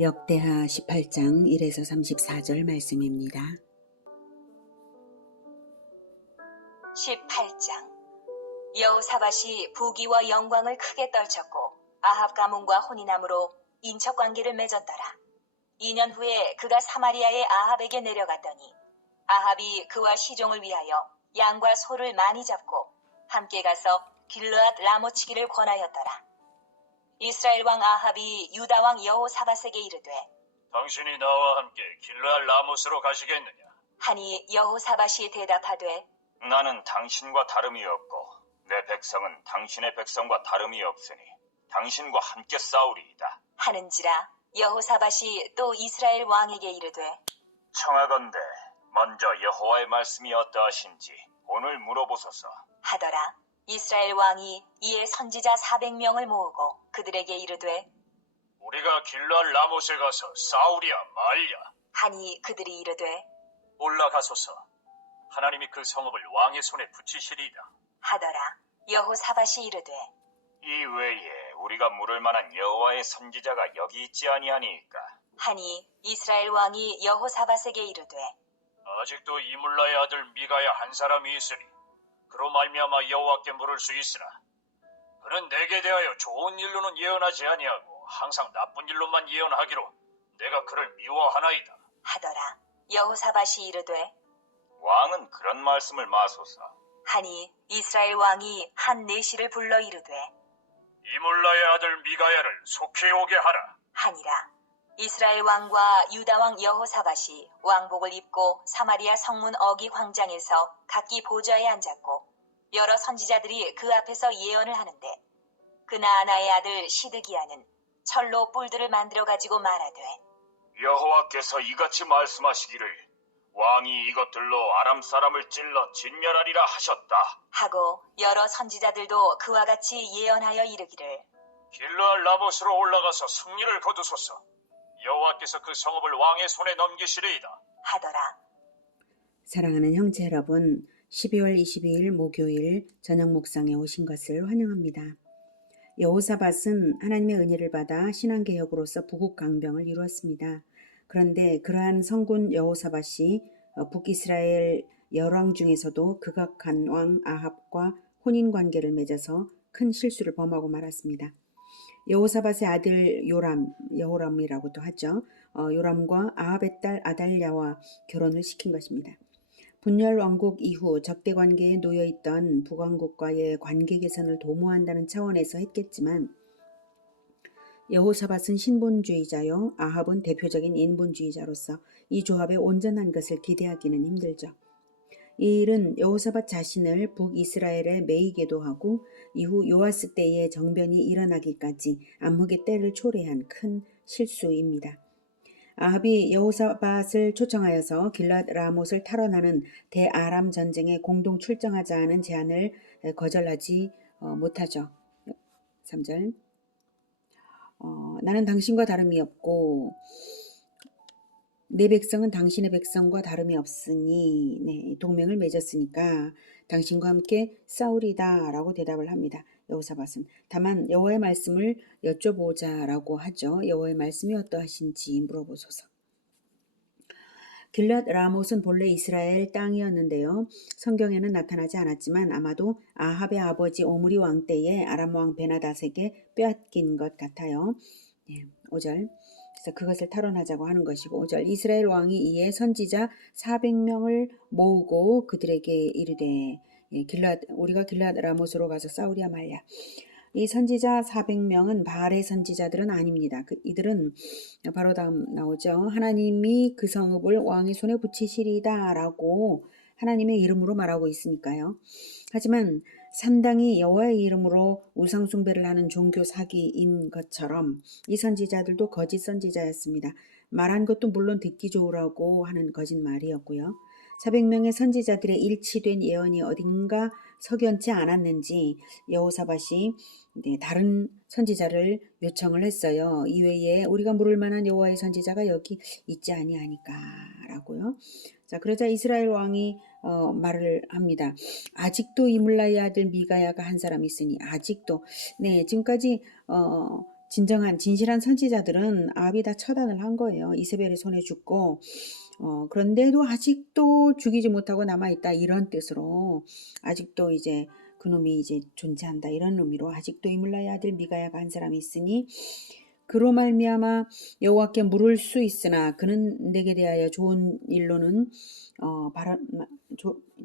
역대하 18장 1에서 34절 말씀입니다. 18장 여호사밧이 부귀와 영광을 크게 떨쳤고 아합 가문과 혼인함으로 인척관계를 맺었더라. 2년 후에 그가 사마리아의 아합에게 내려갔더니 아합이 그와 시종을 위하여 양과 소를 많이 잡고 함께 가서 길르앗 라모치기를 권하였더라. 이스라엘 왕 아합이 유다 왕 여호사밧에게 이르되 당신이 나와 함께 길르앗 라모스로 가시겠느냐? 하니 여호사밧이 대답하되 나는 당신과 다름이 없고 내 백성은 당신의 백성과 다름이 없으니 당신과 함께 싸우리이다. 하는지라. 여호사밧이 또 이스라엘 왕에게 이르되 청하건대 먼저 여호와의 말씀이 어떠하신지 오늘 물어보소서. 하더라. 이스라엘 왕이 이에 선지자 400명을 모으고 그들에게 이르되 우리가 길르앗 라모스에 가서 싸우랴 말랴? 하니 그들이 이르되 올라가소서. 하나님이 그 성읍을 왕의 손에 붙이시리이다. 하더라. 여호사밧이 이르되 이 외에 우리가 물을 만한 여호와의 선지자가 여기 있지 아니하니까? 하니 이스라엘 왕이 여호사밧에게 이르되 아직도 이물라의 아들 미가야 한 사람이 있으니 그로 말미암아 여호와께 물을 수 있으나 그는 내게 대하여 좋은 일로는 예언하지 아니하고 항상 나쁜 일로만 예언하기로 내가 그를 미워하나이다. 하더라. 여호사밧이 이르되 왕은 그런 말씀을 마소서. 하니 이스라엘 왕이 한 내시를 불러 이르되 이물라의 아들 미가야를 속히 오게 하라. 하니라. 이스라엘 왕과 유다 왕 여호사밧이 왕복을 입고 사마리아 성문 어기 광장에서 각기 보좌에 앉았고 여러 선지자들이 그 앞에서 예언을 하는데 그나아나의 아들 시드기야는 철로 뿔들을 만들어 가지고 말하되 여호와께서 이같이 말씀하시기를 왕이 이것들로 아람 사람을 찔러 진멸하리라 하셨다 하고 여러 선지자들도 그와 같이 예언하여 이르기를 길르앗 라모스로 올라가서 승리를 거두소서. 여호와께서 그 성읍을 왕의 손에 넘기시리이다 하더라. 사랑하는 형제 여러분, 12월 22일 목요일 저녁 묵상에 오신 것을 환영합니다. 여호사밧은 하나님의 은혜를 받아 신앙개혁으로서 부국 강병을 이루었습니다. 그런데 그러한 성군 여호사밧이 북이스라엘 열왕 중에서도 극악한 왕 아합과 혼인관계를 맺어서 큰 실수를 범하고 말았습니다. 여호사밧의 아들 여호람이라고도 하죠. 요람과 아합의 딸 아달랴와 결혼을 시킨 것입니다. 분열 왕국 이후 적대 관계에 놓여있던 북왕국과의 관계 개선을 도모한다는 차원에서 했겠지만 여호사밧은 신본주의자요 아합은 대표적인 인본주의자로서 이 조합의 온전한 것을 기대하기는 힘들죠. 이 일은 여호사밧 자신을 북이스라엘에 매이게도 하고 이후 요아스 때의 정변이 일어나기까지 암흑의 때를 초래한 큰 실수입니다. 아합이 여호사밧을 초청하여서 길랏 라못을 탈환하는 대아람 전쟁에 공동 출정하자는 제안을 거절하지 못하죠. 3절 나는 당신과 다름이 없고 내 백성은 당신의 백성과 다름이 없으니 동맹을 맺었으니까 당신과 함께 싸우리다 라고 대답을 합니다. 여호사밧은 다만 여호와의 말씀을 여쭤보자 라고 하죠. 여호와의 말씀이 어떠하신지 물어보소서. 길랏 라못은 본래 이스라엘 땅이었는데요. 성경에는 나타나지 않았지만 아마도 아합의 아버지 오므리 왕 때에 아람 왕 베나닷에게 빼앗긴 것 같아요. 5절 그래서 그것을 탈환하자고 하는 것이고 5절 이스라엘 왕이 이에 선지자 400명을 모으고 그들에게 이르되 우리가 길랏 라못으로 가서 싸우랴 말랴. 이 선지자 400명은 바알의 선지자들은 아닙니다. 이들은 바로 다음 나오죠. 하나님이 그 성읍을 왕의 손에 붙이시리다 라고 하나님의 이름으로 말하고 있으니까요. 하지만 상당히 여호와의 이름으로 우상 숭배를 하는 종교 사기인 것처럼 이 선지자들도 거짓 선지자였습니다. 말한 것도 물론 듣기 좋으라고 하는 거짓말이었고요. 400명의 선지자들의 일치된 예언이 어딘가 석연치 않았는지 여호사밧이 다른 선지자를 요청을 했어요. 이외에 우리가 물을 만한 여호와의 선지자가 여기 있지 아니하니까 라고요. 자, 그러자 이스라엘 왕이 말을 합니다. 아직도 이물라의 아들 미가야가 한 사람이 있으니 아직도 지금까지 진정한 진실한 선지자들은 아합이 다 처단을 한 거예요. 이세벨의 손에 죽고 그런데도 아직도 죽이지 못하고 남아있다 이런 뜻으로 아직도 이제 그놈이 이제 존재한다 이런 의미로 아직도 이물라의 아들 미가야가 한 사람이 있으니 그로 말미암아 여호와께 물을 수 있으나 그는 내게 대하여 좋은 일로는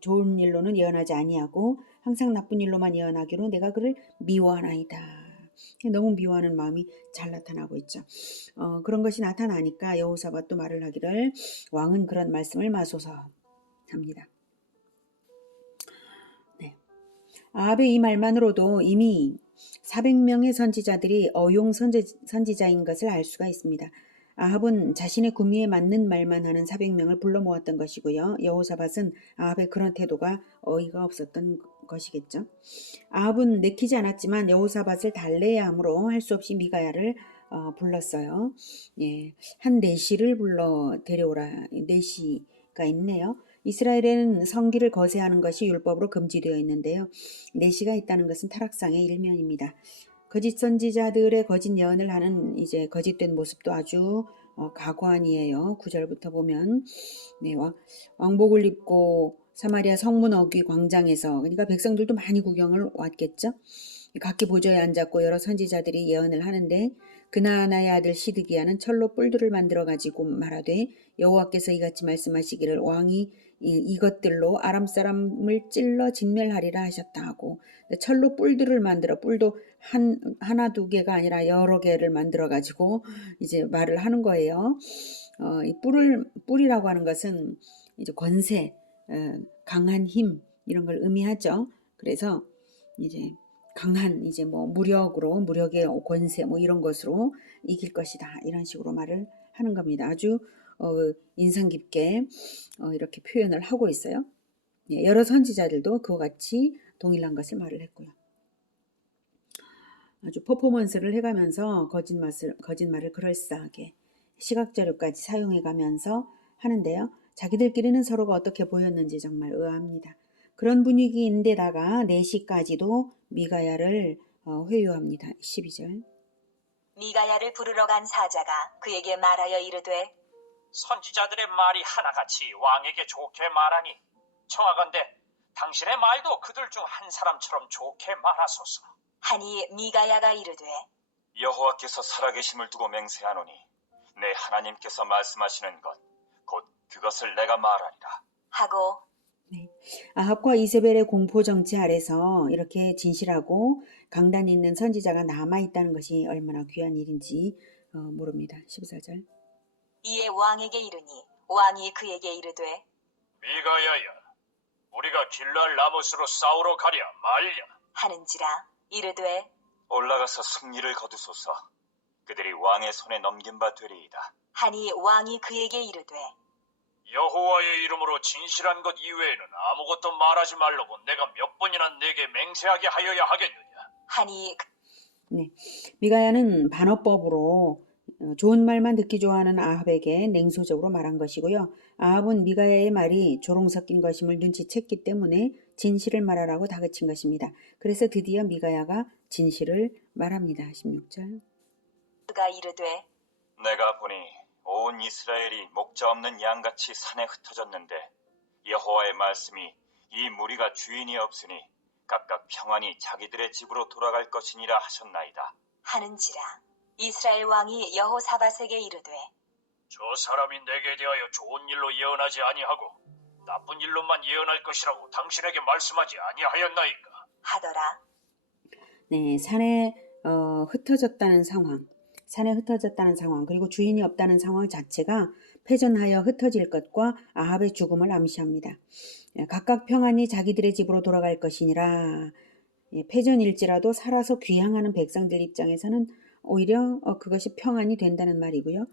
좋은 일로는 예언하지 아니하고 항상 나쁜 일로만 예언하기로 내가 그를 미워하나이다. 너무 미워하는 마음이 잘 나타나고 있죠. 그런 것이 나타나니까 여호사밧도 말을 하기를 왕은 그런 말씀을 마소서 합니다. 네. 아합의 이 말만으로도 이미 400명의 선지자들이 어용 선지자인 것을 알 수가 있습니다. 아합은 자신의 구미에 맞는 말만 하는 400명을 불러 모았던 것이고요. 여호사밧은 아합의 그런 태도가 어이가 없었던 것이겠죠. 아합은 내키지 않았지만 여호사밧을 달래야 하므로 할 수 없이 미가야를 불렀어요. 예, 한 내시를 불러 데려오라. 내시가 있네요. 이스라엘에는 성기를 거세하는 것이 율법으로 금지되어 있는데요. 내시가 있다는 것은 타락상의 일면입니다. 거짓 선지자들의 거짓 예언을 하는 이제 거짓된 모습도 아주 가관이에요. 9절부터 보면 네, 왕복을 입고 사마리아 성문 어귀 광장에서 그러니까 백성들도 많이 구경을 왔겠죠. 각기 보좌에 앉았고 여러 선지자들이 예언을 하는데 그나아나의 아들 시드기야는 철로 뿔들을 만들어 가지고 말하되 여호와께서 이같이 말씀하시기를 왕이 이것들로 아람 사람을 찔러 진멸하리라 하셨다 하고 철로 뿔들을 만들어 뿔도 하나 두 개가 아니라 여러 개를 만들어 가지고 이제 말을 하는 거예요. 이 뿔이라고 하는 것은 이제 권세, 강한 힘 이런 걸 의미하죠. 그래서 이제 강한 이제 뭐 무력의 권세 뭐 이런 것으로 이길 것이다 이런 식으로 말을 하는 겁니다. 아주 인상 깊게 이렇게 표현을 하고 있어요. 예, 여러 선지자들도 그와 같이 동일한 것을 말을 했고요. 아주 퍼포먼스를 해가면서 거짓말을 그럴싸하게 시각자료까지 사용해가면서 하는데요. 자기들끼리는 서로가 어떻게 보였는지 정말 의아합니다. 그런 분위기인데다가 4시까지도 미가야를 회유합니다. 12절. 미가야를 부르러 간 사자가 그에게 말하여 이르되 선지자들의 말이 하나같이 왕에게 좋게 말하니 청하건대 당신의 말도 그들 중 한 사람처럼 좋게 말하소서. 하니 미가야가 이르되 여호와께서 살아계심을 두고 맹세하노니 내 하나님께서 말씀하시는 것 곧 그것을 내가 말하리라 하고 네. 아합과 이세벨의 공포 정치 아래서 이렇게 진실하고 강단 있는 선지자가 남아있다는 것이 얼마나 귀한 일인지 모릅니다. 14절. 이에 왕에게 이르니 왕이 그에게 이르되 미가야야, 우리가 길랄 라못으로 싸우러 가랴 말랴. 하는지라 이르되 올라가서 승리를 거두소서 그들이 왕의 손에 넘긴 바 되리이다 하니 왕이 그에게 이르되 여호와의 이름으로 진실한 것 이외에는 아무것도 말하지 말라고 내가 몇 번이나 내게 맹세하게 하여야 하겠느냐. 하니 네. 미가야는 반어법으로 좋은 말만 듣기 좋아하는 아합에게 냉소적으로 말한 것이고요. 아합은 미가야의 말이 조롱 섞인 것임을 눈치챘기 때문에 진실을 말하라고 다그친 것입니다. 그래서 드디어 미가야가 진실을 말합니다. 16절. 그가 이르되 내가 보니 온 이스라엘이 목자 없는 양같이 산에 흩어졌는데 여호와의 말씀이 이 무리가 주인이 없으니 각각 평안히 자기들의 집으로 돌아갈 것이니라 하셨나이다 하는지라 이스라엘 왕이 여호사밧에게 이르되 저 사람이 내게 대하여 좋은 일로 예언하지 아니하고 나쁜 일로만 예언할 것이라고 당신에게 말씀하지 아니하였나이까. 하더라. 네, 산에 흩어졌다는 상황, 그리고 주인이 없다는 상황 자체가 패전하여 흩어질 것과 아합의 죽음을 암시합니다. 각각 평안히 자기들의 집으로 돌아갈 것이니라. 패전일지라도 살아서 귀향하는 백성들 입장에서는 오히려 그것이 평안이 된다는 말이고요.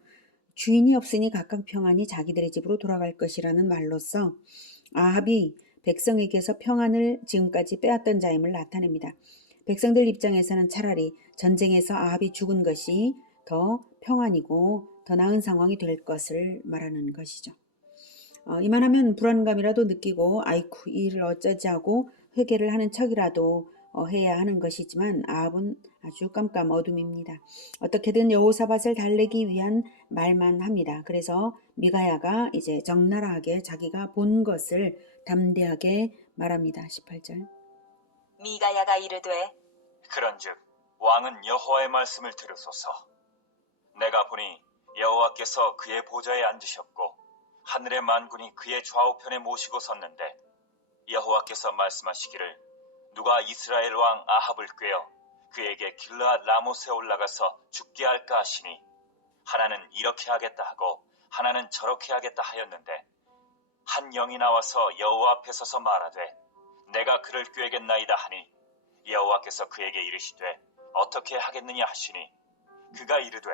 주인이 없으니 각각 평안히 자기들의 집으로 돌아갈 것이라는 말로써 아합이 백성에게서 평안을 지금까지 빼앗던 자임을 나타냅니다. 백성들 입장에서는 차라리 전쟁에서 아합이 죽은 것이 더 평안이고 더 나은 상황이 될 것을 말하는 것이죠. 이만하면 불안감이라도 느끼고 아이쿠 이 일을 어쩌지 하고 회개를 하는 척이라도 해야 하는 것이지만 아합은 아주 깜깜 어둠입니다. 어떻게든 여호사밧을 달래기 위한 말만 합니다. 그래서 미가야가 이제 적나라하게 자기가 본 것을 담대하게 말합니다. 18절. 미가야가 이르되 그런즉 왕은 여호와의 말씀을 들으소서. 내가 보니 여호와께서 그의 보좌에 앉으셨고 하늘의 만군이 그의 좌우편에 모시고 섰는데 여호와께서 말씀하시기를 누가 이스라엘 왕 아합을 꾀어 그에게 길르앗 라못에 올라가서 죽게 할까 하시니 하나는 이렇게 하겠다 하고 하나는 저렇게 하겠다 하였는데 한 영이 나와서 여호와 앞에 서서 말하되 내가 그를 꾀겠나이다 하니 여호와께서 그에게 이르시되 어떻게 하겠느냐 하시니 그가 이르되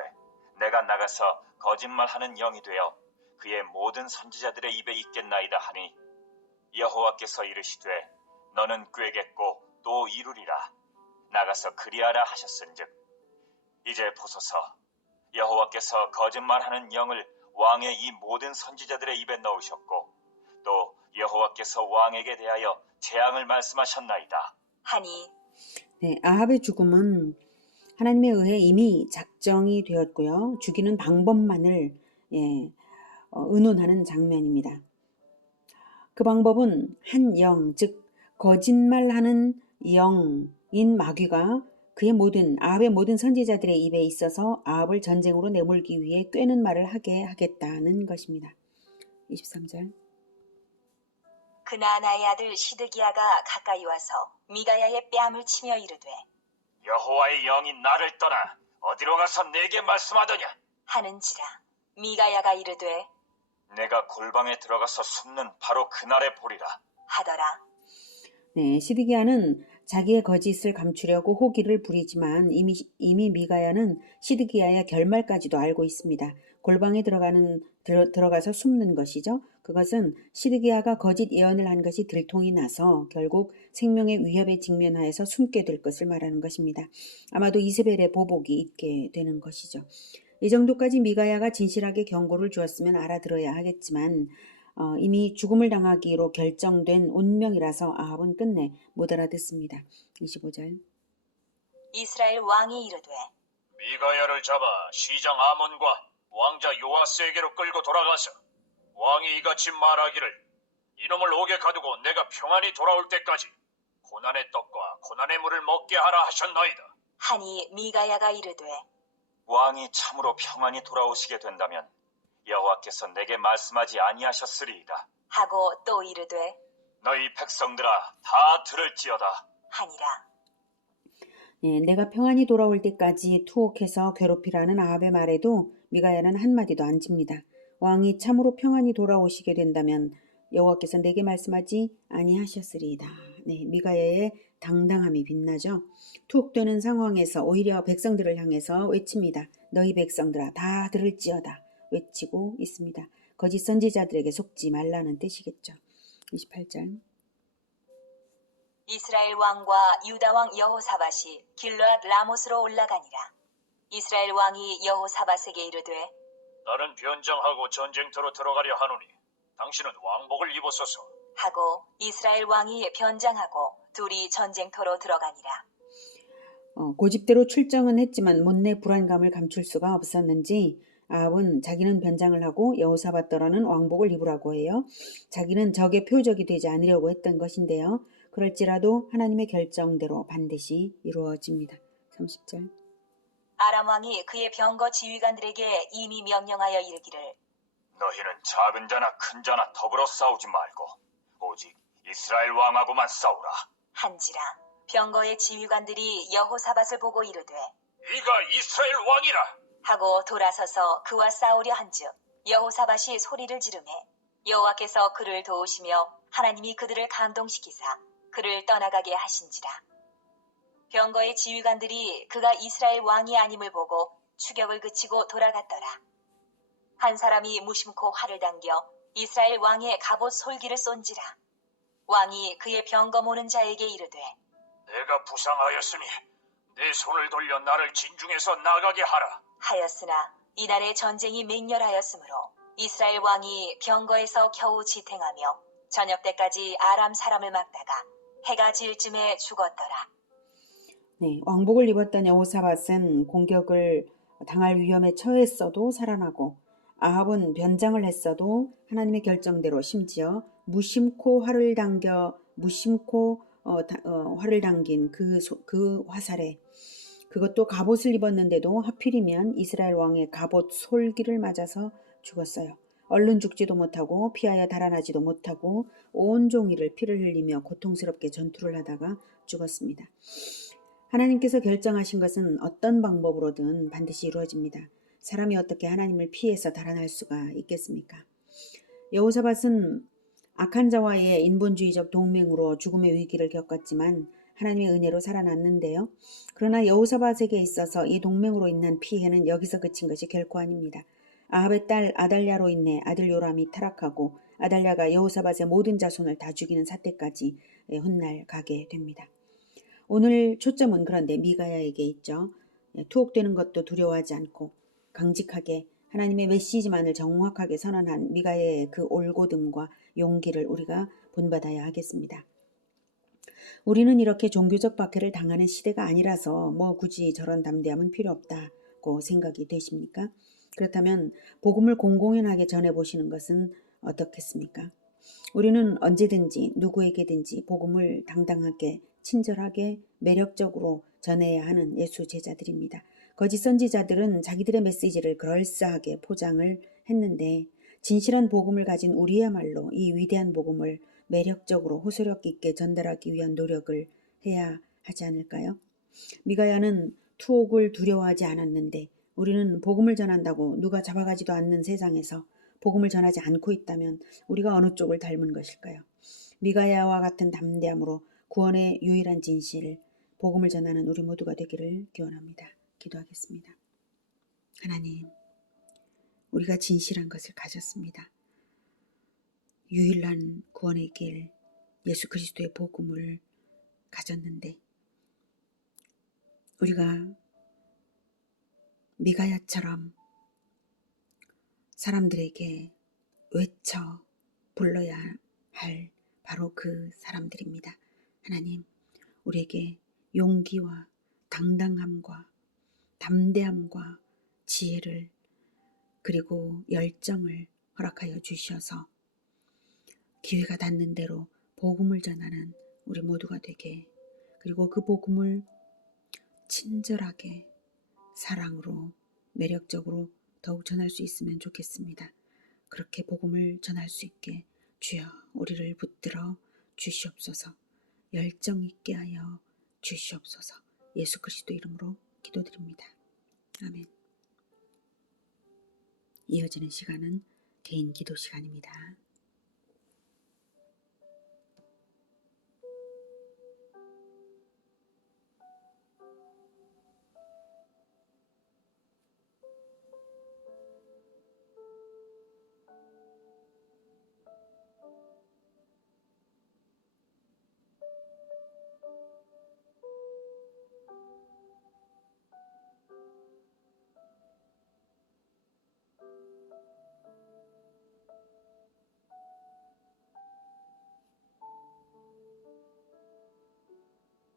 내가 나가서 거짓말하는 영이 되어 그의 모든 선지자들의 입에 있겠나이다 하니 여호와께서 이르시되 너는 꾀겠고 또 이루리라. 나가서 그리하라 하셨은즉 이제 보소서 여호와께서 거짓말하는 영을 왕의 이 모든 선지자들의 입에 넣으셨고 또 여호와께서 왕에게 대하여 재앙을 말씀하셨나이다 하니 네, 아합의 죽음은 하나님에 의해 이미 작정이 되었고요. 죽이는 방법만을 의논하는 장면입니다. 그 방법은 한 영, 즉 거짓말하는 영인 마귀가 아합의 모든 선지자들의 입에 있어서 아합을 전쟁으로 내몰기 위해 꾀는 말을 하게 하겠다는 것입니다. 23절. 그나나의 아들 시드기야가 가까이 와서 미가야의 뺨을 치며 이르되 여호와의 영이 나를 떠나 어디로 가서 내게 말씀하더냐? 하는지라. 미가야가 이르되 내가 골방에 들어가서 숨는 바로 그날에 보리라. 하더라. 네, 시드기야는 자기의 거짓을 감추려고 호기를 부리지만 이미 미가야는 시드기야의 결말까지도 알고 있습니다. 골방에 들어가서 숨는 것이죠. 그것은 시드기야가 거짓 예언을 한 것이 들통이 나서 결국 생명의 위협에 직면하여서 숨게 될 것을 말하는 것입니다. 아마도 이세벨의 보복이 있게 되는 것이죠. 이 정도까지 미가야가 진실하게 경고를 주었으면 알아들어야 하겠지만 이미 죽음을 당하기로 결정된 운명이라서 아합은 끝내 못 알아듣습니다. 25절. 이스라엘 왕이 이르되 미가야를 잡아 시장 아몬과 왕자 요아스에게로 끌고 돌아가서 왕이 이같이 말하기를 이놈을 옥에 가두고 내가 평안히 돌아올 때까지 고난의 떡과 고난의 물을 먹게 하라 하셨나이다. 하니 미가야가 이르되 왕이 참으로 평안히 돌아오시게 된다면 여호와께서 내게 말씀하지 아니하셨으리이다. 하고 또 이르되 너희 백성들아 다 들을지어다. 하니라. 내가 평안히 돌아올 때까지 투옥해서 괴롭히라는 아합의 말에도 미가야는 한마디도 안 집니다. 왕이 참으로 평안히 돌아오시게 된다면 여호와께서 내게 말씀하지 아니하셨으리이다. 네, 미가야의 당당함이 빛나죠. 투옥되는 상황에서 오히려 백성들을 향해서 외칩니다. 너희 백성들아 다 들을지어다 외치고 있습니다. 거짓 선지자들에게 속지 말라는 뜻이겠죠. 28절. 이스라엘 왕과 유다 왕 여호사밧이 길르앗 라못으로 올라가니라. 이스라엘 왕이 여호사밧에게 이르되 나는 변장하고 전쟁터로 들어가려 하노니 당신은 왕복을 입으소서. 하고 이스라엘 왕이 변장하고 둘이 전쟁터로 들어가니라. 고집대로 출정은 했지만 못내 불안감을 감출 수가 없었는지 아합은 자기는 변장을 하고 여호사밧더러는 왕복을 입으라고 해요. 자기는 적의 표적이 되지 않으려고 했던 것인데요. 그럴지라도 하나님의 결정대로 반드시 이루어집니다. 30절. 아람 왕이 그의 병거 지휘관들에게 이미 명령하여 이르기를 너희는 작은 자나 큰 자나 더불어 싸우지 말고 오직 이스라엘 왕하고만 싸우라. 한지라. 병거의 지휘관들이 여호사밧을 보고 이르되 이가 이스라엘 왕이라. 하고 돌아서서 그와 싸우려 한즉 여호사밧이 소리를 지르매 여호와께서 그를 도우시며 하나님이 그들을 감동시키사 그를 떠나가게 하신지라. 병거의 지휘관들이 그가 이스라엘 왕이 아님을 보고 추격을 그치고 돌아갔더라. 한 사람이 무심코 활을 당겨 이스라엘 왕의 갑옷 솔기를 쏜지라. 왕이 그의 병거 모는 자에게 이르되 내가 부상하였으니 내 손을 돌려 나를 진중에서 나가게 하라. 하였으나 이날에 전쟁이 맹렬하였으므로 이스라엘 왕이 병거에서 겨우 지탱하며 저녁 때까지 아람 사람을 막다가 해가 질 쯤에 죽었더라. 네, 왕복을 입었던 여호사밧은 공격을 당할 위험에 처했어도 살아나고 아합은 변장을 했어도 하나님의 결정대로 심지어 무심코 활을 당긴 그 화살에 그것도 갑옷을 입었는데도 하필이면 이스라엘 왕의 갑옷 솔기를 맞아서 죽었어요. 얼른 죽지도 못하고 피하여 달아나지도 못하고 온종일 피를 흘리며 고통스럽게 전투를 하다가 죽었습니다. 하나님께서 결정하신 것은 어떤 방법으로든 반드시 이루어집니다. 사람이 어떻게 하나님을 피해서 달아날 수가 있겠습니까? 여호사밧은 악한 자와의 인본주의적 동맹으로 죽음의 위기를 겪었지만 하나님의 은혜로 살아났는데요. 그러나 여호사밧에게 있어서 이 동맹으로 인한 피해는 여기서 그친 것이 결코 아닙니다. 아합의 딸 아달랴로 인해 아들 요람이 타락하고 아달랴가 여호사밧의 모든 자손을 다 죽이는 사태까지 훗날 가게 됩니다. 오늘 초점은 그런데 미가야에게 있죠. 투옥되는 것도 두려워하지 않고 강직하게 하나님의 메시지만을 정확하게 선언한 미가야의 그 올곧음과 용기를 우리가 본받아야 하겠습니다. 우리는 이렇게 종교적 박해를 당하는 시대가 아니라서 뭐 굳이 저런 담대함은 필요 없다고 생각이 되십니까? 그렇다면 복음을 공공연하게 전해보시는 것은 어떻겠습니까? 우리는 언제든지 누구에게든지 복음을 당당하게 친절하게 매력적으로 전해야 하는 예수 제자들입니다. 거짓 선지자들은 자기들의 메시지를 그럴싸하게 포장을 했는데 진실한 복음을 가진 우리야말로 이 위대한 복음을 매력적으로 호소력 있게 전달하기 위한 노력을 해야 하지 않을까요? 미가야는 투옥을 두려워하지 않았는데 우리는 복음을 전한다고 누가 잡아가지도 않는 세상에서 복음을 전하지 않고 있다면 우리가 어느 쪽을 닮은 것일까요? 미가야와 같은 담대함으로 구원의 유일한 진실, 복음을 전하는 우리 모두가 되기를 기원합니다. 기도하겠습니다. 하나님, 우리가 진실한 것을 가졌습니다. 유일한 구원의 길, 예수 그리스도의 복음을 가졌는데 우리가 미가야처럼 사람들에게 외쳐 불러야 할 바로 그 사람들입니다. 하나님, 우리에게 용기와 당당함과 담대함과 지혜를 그리고 열정을 허락하여 주셔서 기회가 닿는 대로 복음을 전하는 우리 모두가 되게, 그리고 그 복음을 친절하게 사랑으로 매력적으로 더욱 전할 수 있으면 좋겠습니다. 그렇게 복음을 전할 수 있게 주여 우리를 붙들어 주시옵소서. 열정 있게 하여 주시옵소서. 예수 그리스도 이름으로 기도드립니다. 아멘. 이어지는 시간은 개인 기도 시간입니다.